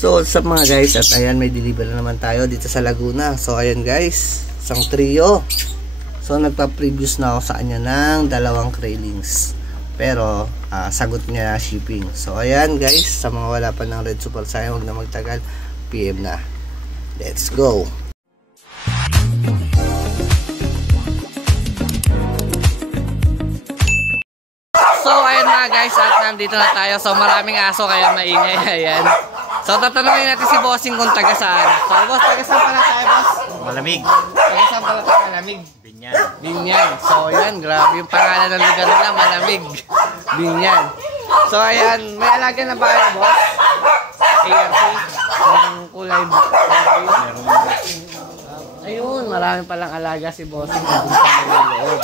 So sa mga guys, at ayan may deliver na naman tayo dito sa Laguna. So ayan guys, isang trio. So nagpa-previous na ako sa kanya ng 2 Krailings. Pero sagot niya shipping. So ayan guys, sa mga wala pa ng Red Super Saiyan, huwag na magtagal, PM na. Let's go. So ayan na guys, at nandito na tayo. So maraming aso kaya maingay. Ayan. So tatanungin natin si Bossing kung taga saan. So boss, taga saan pala tayo boss? Malamig. Taga saan pala tayo? Malamig. Binyan. Binyan. So yan, grabe yung pangalan ng lugar nila, Malamig. Binyan. So ayan, may alaga na ba kayo boss? ARC. Yung kulay. Ayun, marami palang alaga si Bossing dun sa loob.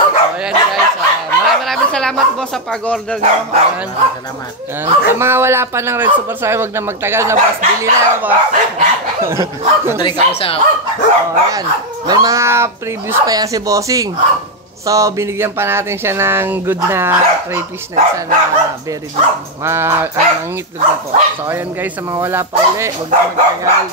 So ayan guys, maraming salamat boss sa pag-order nyo. Salamat. Sa mga wala pa ng Red Super Saiyan, wag na magtagal na boss. Bili na boss. Madaling kausap. Ayan. May mga previews pa yan si Bossing. So, binigyan pa natin siya ng good na crayfish na isa na very good. Mangitlog na po. So, ayan guys, sa mga wala pa uli, wag na magtagal.